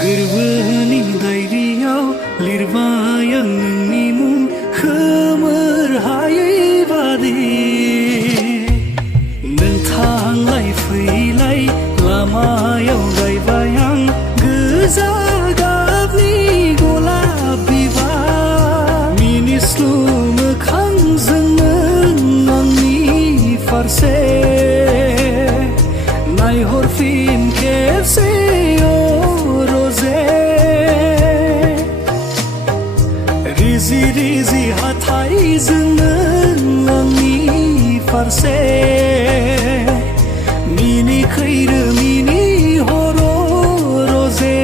गोरबोनि डायरियाव लिरबाय आं नोंनि मुं खोमोर हायै बादि नों थांलाय फैलाय लामायाव गायबाय आं गोजा गाबनि गलाब बिबार मिनिस्लु मोखांजों नों आंनि फारसे नायहरफिन खेबसे रिजि रिजि हाथाइजों नों आंनि फारसे मिनिखैरो मिनिहर रजे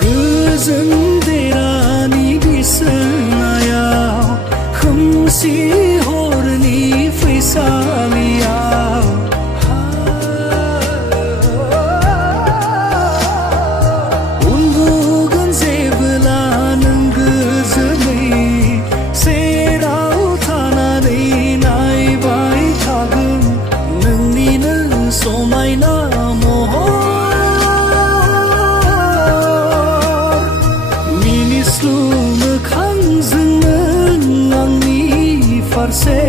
गोजोन देरानि बिसनायाव खोमसि हरनि फैसालियाव उन्दुगोन जेबोला नों गोजोनै सेराव थानानै नायबाय थागोन नोंनिनो समायना महर मिनिस्लु मोखांजों फारसे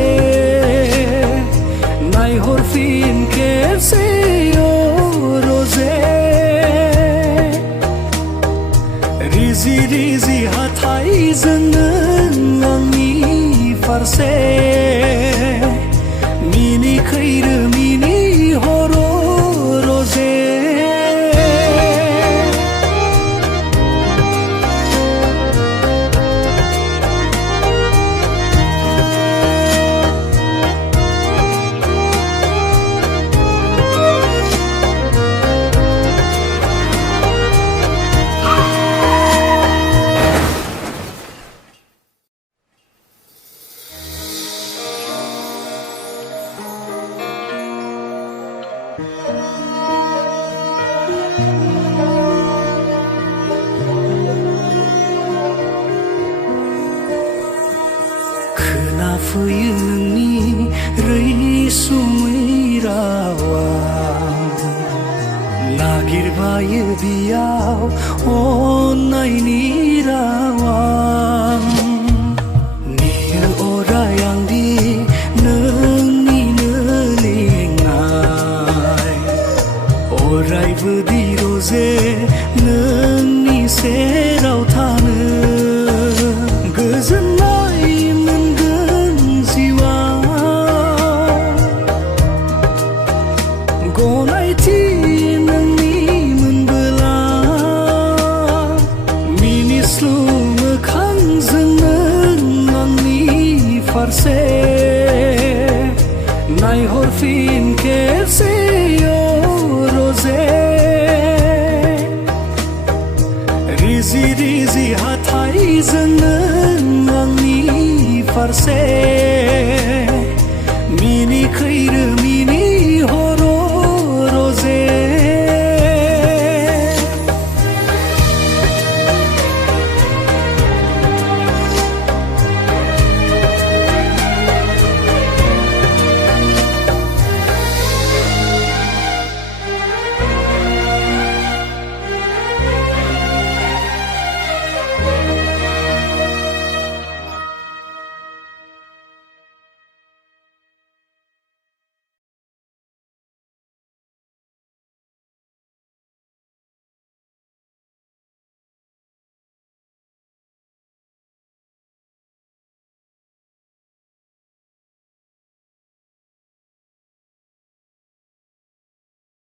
नायहरफिन खेबसे रजे रिजि रिजि हाथाइजों नों आंनि फारसे मिनिखैरो मिनिहर रजे खोनाफैयो नोंनि रैसुमै रावा नागिरबायो बियाव अननायनि रावा नेयो अराय आंदि नोंनिनो लेंनाय अरायबो दि रजे नोंनि सेराव थानो गोजोननाय मोनगोन जिउआव गनायथि नोंनि मोनबोला मिनिस्लु मोखांजों नों आंनि फारसे नायहरफिन